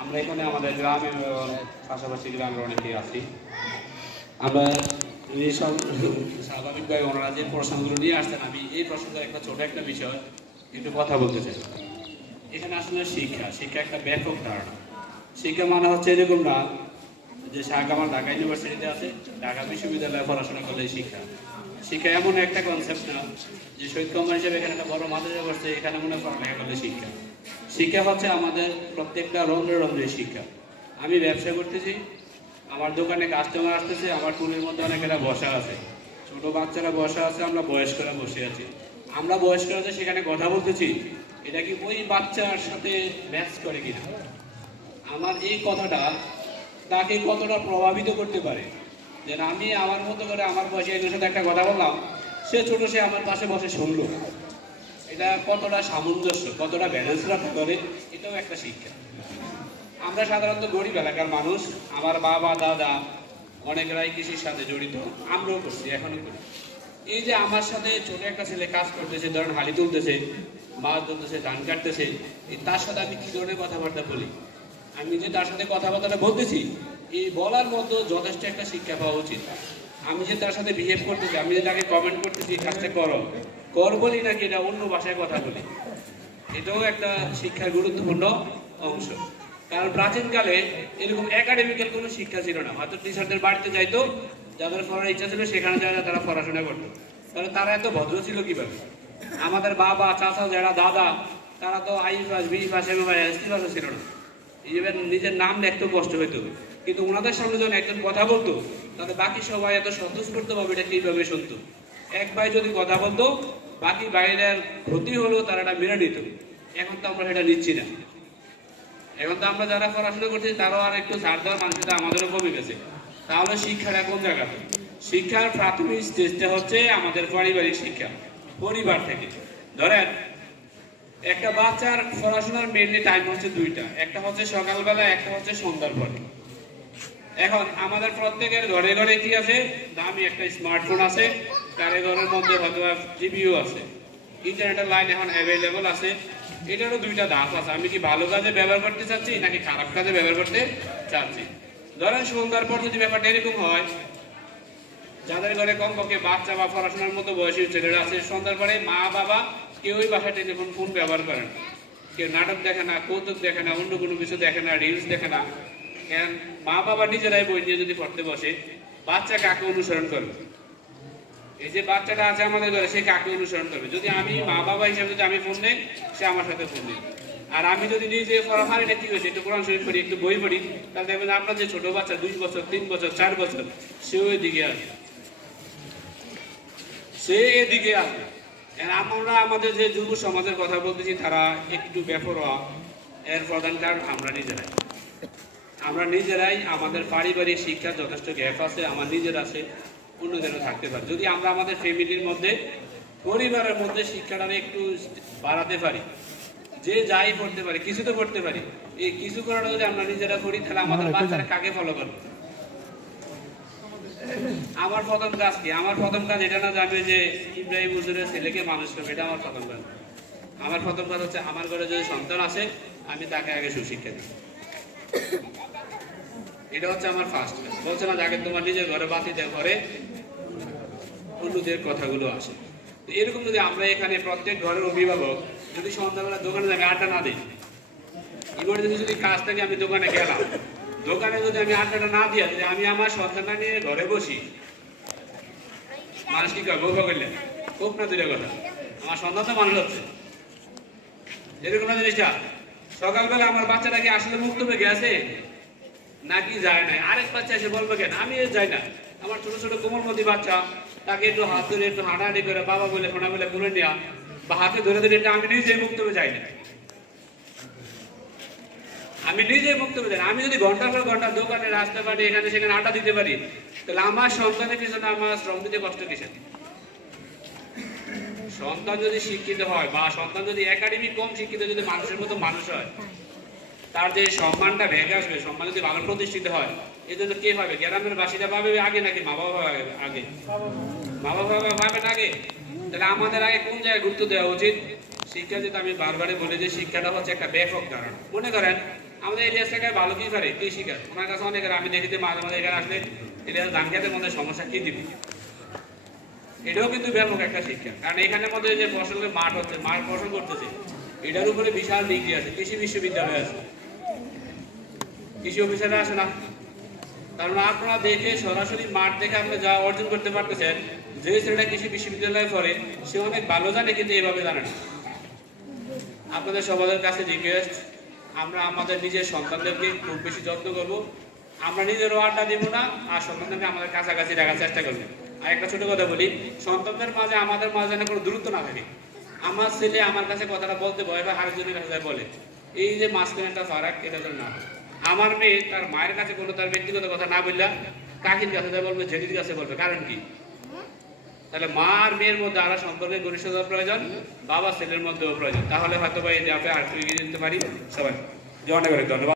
আমরা এখানে আমাদের গ্রামের পাশাপাশি গ্রামের অনেকেই আছি। আমরা স্বাভাবিকভাবে ওনারা যে প্রশ্নগুলো নিয়ে আসছেন, আমি এই প্রসঙ্গে একটা ছোট একটা বিষয় একটু কথা বলতে চাই। এখানে আসলে শিক্ষা একটা ব্যাপক ধারণা। শিক্ষা মানে হচ্ছে এরকম না যে শাহ কামাল ঢাকা ইউনিভার্সিটিতে আছে, ঢাকা বিশ্ববিদ্যালয়ে পড়াশোনা করলেই শিক্ষা। শিক্ষা এমন একটা কনসেপ্ট না যে শহীদ কোম্পানি হিসেবে এখানে একটা বড় মাদ্রাসা করছে, এখানে মনে পড়ালেখা করলে শিক্ষা। শিক্ষা হচ্ছে আমাদের প্রত্যেকটা রন্ধ্রে রন্ধ্রে শিক্ষা। আমি ব্যবসা করতেছি, আমার দোকানে কাস্টমার আসতেছে, আমার টুলের মধ্যে অনেকেরা বসা আছে, ছোট বাচ্চারা বসা আছে, আমরা বয়স্করা বসে আছি। আমরা বয়স্করা যে সেখানে কথা বলতেছি, এটা কি ওই বাচ্চার সাথে ম্যাচ করে কিনা? আমার এই কথাটা তাকে কতটা প্রভাবিত করতে পারে যে আমি আমার মতো করে আমার বয়সী একজনের সাথে একটা কথা বললাম, সে ছোট, সে আমার পাশে বসে শুনলো। এটা কতটা সামঞ্জস্য, কতটা ব্যালেন্স রাখতে পারে, এটাও একটা শিক্ষা। আমরা সাধারণত গরিব এলাকার মানুষ, আমার বাবা দাদা অনেকরাই কৃষির সাথে জড়িত, আমরাও করছি, এখনো করি। এই যে আমার সাথে ছোট একটা ছেলে কাজ করতেছে, ধরেন হালি তুলতেছে, মাছ ধরতেছে, ধান কাটতেছে, তার সাথে আমি কি ধরনের কথাবার্তা বলি, আমি যে তার সাথে কথাবার্তাটা বলতেছি, এই বলার মতো যথেষ্ট একটা শিক্ষা পাওয়া উচিত। আমি যে তার সাথে বিহেভ করতেছি, আমি যে তাকে কমেন্ট করতেছি কাজটা কর বলি নাকি এটা অন্য ভাষায় কথা বলি, এটাও একটা শিক্ষার গুরুত্বপূর্ণ অংশ। কারণ প্রাচীনকালে এরকম একাডেমিক্যাল কোনো শিক্ষা ছিল না, হয়তো টিচারদের বাড়িতে যাইতো, যাদের পড়ার ইচ্ছা ছিল সেখানে যারা তারা পড়াশোনা করতো। তাহলে তারা এত ভদ্র ছিল কিভাবে? আমাদের বাবা চাচা যারা দাদা, তারা তো I pass B pass M pass ST পাসও ছিল না, ইভেন নিজের নাম লিখতেও কষ্ট হইতো। কিন্তু ওনাদের সামনে যখন একজন কথা বলতো, তাহলে বাকি সবাই এত স্বতঃস্ফূর্তভাবে এটা কিভাবে শুনতো। এক ভাই যদি কথা বলতো, বাকি বাইরের ক্ষতি হলেও তারা এটা মেনে নিত। এখন তো আমরা সেটা নিচ্ছি না। এখন তো আমরা যারা পড়াশোনা করছি তারাও আর একটু ছাড় দেওয়ার মানুষটা আমাদেরও কমে গেছে। তাহলে শিক্ষাটা কোন জায়গাতে? শিক্ষার প্রাথমিক স্টেজটা হচ্ছে আমাদের পারিবারিক শিক্ষা, পরিবার থেকে। ধরেন একটা বাচ্চার পড়াশোনার মেইনলি টাইম হচ্ছে দুইটা, একটা হচ্ছে সকালবেলা, একটা হচ্ছে সন্ধ্যার পরে। এখন আমাদের প্রত্যেকের ঘরে ঘরে কি আছে? দামি একটা স্মার্টফোন আছে, কারে ঘরের মধ্যে হয়তো জিবিও আছে, ইন্টারনেটের লাইন এখন অ্যাভেলেবল আছে। এটারও দুইটা ধাপ আছে, আমি কি ভালো কাজে ব্যবহার করতে চাচ্ছি নাকি খারাপ কাজে ব্যবহার করতে চাচ্ছি। ধরেন সন্ধ্যার পর যদি ব্যাপারটা এরকম হয়, যাদের ঘরে কমপক্ষে বাচ্চা বা পড়াশোনার মতো বয়সী ছেলেরা আছে, সন্ধ্যার পরে মা বাবা কেউই বাসায় টেলিফোন ফোন ব্যবহার করেন, কেউ নাটক দেখে না, কৌতুক দেখে না, অন্য কোনো কিছু দেখে না, রিলস দেখে না। কেন? মা বাবা নিজেরাই বই নিয়ে যদি পড়তে বসে, বাচ্চা কাকে অনুসরণ করবে? এই যে বাচ্চাটা আছে আমাদের ঘরে, সে কাকে অনুসরণ করবে? যদি আমি মা বাবা হিসেবে যদি আমি ফোন নেই, সে আমার সাথে ফোন নেই। আর আমি যদি নিজে পড়া পারি না, কি হয়েছে, একটু কোরআন শরীফ পড়ি, একটু বই পড়ি, তাহলে দেখবেন আপনার যে ছোট বাচ্চা 2 বছর 3 বছর 4 বছর, সে ওই দিকে আসবে, সে এদিকে আসবে। আমরা আমাদের যে যুব সমাজের কথা বলতেছি, তারা একটু বেপরোয়া। এর প্রধান কারণ আমরা নিজেরাই আমাদের পারিবারিক শিক্ষার যথেষ্ট গ্যাপ আছে, আমার নিজের আছে, অন্যদেরও থাকতে পারে। যদি আমরা আমাদের ফ্যামিলির মধ্যে, পরিবারের মধ্যে শিক্ষাটা একটু বাড়াতে পারি, যে যাই পড়তে পারি, কিছু তো পড়তে পারি, এই কিছু করাটা যদি আমরা নিজেরা করি, তাহলে আমাদের বাচ্চারা কাকে ফলো করবে? আমার প্রথম কাজ কি? আমার প্রথম কাজ এটা না যাবে যে ইব্রাহিম হুজুরের ছেলেকে মানুষ করবে, এটা আমার প্রথম কাজ। আমার প্রথম কাজ হচ্ছে আমার ঘরে যদি সন্তান আছে, আমি তাকে আগে সুশিক্ষা দিই। এটা হচ্ছে আমার ফার্স্ট কাজ। বলছে না যাকে তোমার নিজের ঘরে বাতি দেয়, ঘরে অন্যদের কথাগুলো আসে। এরকম যদি আমরা এখানে প্রত্যেক ঘরের অভিভাবক যদি সন্ধ্যাবেলা দোকানে যাবে আড্ডা না দিই, ইমার্জেন্সি যদি কাজ থেকে আমি দোকানে গেলাম, দোকানে যদি আমি আড্ডাটা না দিয়া, যদি আমি আমার সন্তানটা নিয়ে ঘরে বসি, মানুষ কি কয় বউ করলেন খুব না দুইটা কথা, আমার সন্তান তো মানুষ হচ্ছে। এরকম না জিনিসটা। সকালবেলা আমার বাচ্চাটা কি আসলে মুক্ত হয়ে গেছে নাকি যায় নাই? আরেক বাচ্চা এসে বলবে কেন আমি যাই না, আমার ছোট ছোট কোমলমতি বাচ্চা, তাকে একটু হাত ধরে একটু হাঁটাহাঁটি করে বাবা বলে সোনা বলে তুলে নেওয়া, বা হাতে ধরে ধরে এটা আমি নিজে মুক্ত হয়ে যাই না, আমি নিজে মুক্ত হয়ে যাই। আমি যদি ঘন্টার পর ঘন্টা দোকানে রাস্তাঘাটে এখানে সেখানে আড্ডা দিতে পারি, তাহলে আমার সন্তানের পিছনে আমার শ্রম দিতে কষ্ট কিসের? সন্তান যদি শিক্ষিত হয়, বা সন্তান যদি একাডেমিক কম শিক্ষিত, যদি মানুষের মতো মানুষ হয়, তার যে সম্মানটা ভেঙে আসবে, সম্মান যদি ভালো প্রতিষ্ঠিত হয়, এই জন্য কে পাবে? গ্রামের বাসীরা পাবে আগে নাকি মা বাবা আগে? মা বাবা পাবেন আগে। তাহলে আমাদের আগে কোন জায়গায় গুরুত্ব দেওয়া উচিত? শিক্ষা যেটা আমি বারবারই বলি যে শিক্ষাটা হচ্ছে একটা ব্যাপক ধারণা। মনে করেন আমাদের এরিয়া থেকে ভালো কি পারে কৃষিকাজ, ওনার কাছে অনেক আমি দেখি যে মাঝে মাঝে এখানে আসলে এটা ধান খেতের মধ্যে সমস্যা কি দিবে, এটাও কিন্তু ব্যাপক একটা শিক্ষা। কারণ এখানের মধ্যে যে ফসলের মাঠ হচ্ছে, মাঠ ফসল করতেছে, এটার উপরে বিশাল ডিগ্রি আছে, কৃষি বিশ্ববিদ্যালয় আছে, কৃষি অফিসাররা আসে না। কারণ আপনারা দেখে সরাসরি মাঠ দেখে আপনি যা অর্জন করতে পারতেছেন, যে ছেলেটা কৃষি বিশ্ববিদ্যালয়ে পড়ে সে অনেক ভালো জানে, কিন্তু এভাবে জানে না। আপনাদের সবার কাছে রিকোয়েস্ট, আমরা আমাদের নিজের সন্তানদেরকে খুব বেশি যত্ন করব, আমরা নিজেরও আড্ডা দিব না, আর সন্তানদেরকে আমাদের কাছাকাছি রাখার চেষ্টা করব। আর একটা ছোট কথা বলি, সন্তানদের মাঝে আমাদের মাঝে যেন কোনো দূরত্ব না থাকে। আমার ছেলে আমার কাছে কথাটা বলতে ভয় বা আরেকজনের কাছে বলে, এই যে মাঝখানে একটা ফারাক, এটা যেন না। আমার মেয়ে তার মায়ের কাছে কোনো তার ব্যক্তিগত কথা না বললাম, কাকির কাছে যা বলবে, জেঠির কাছে বলবে। কারণ কি? তাহলে মা আর মেয়ের মধ্যে আরো সম্পর্কের ঘনিষ্ঠতা প্রয়োজন, বাবা ছেলের মধ্যেও প্রয়োজন। তাহলে হয়তো বা এই আর একটু এগিয়ে যেতে পারি সবাই। অনেক অনেক ধন্যবাদ।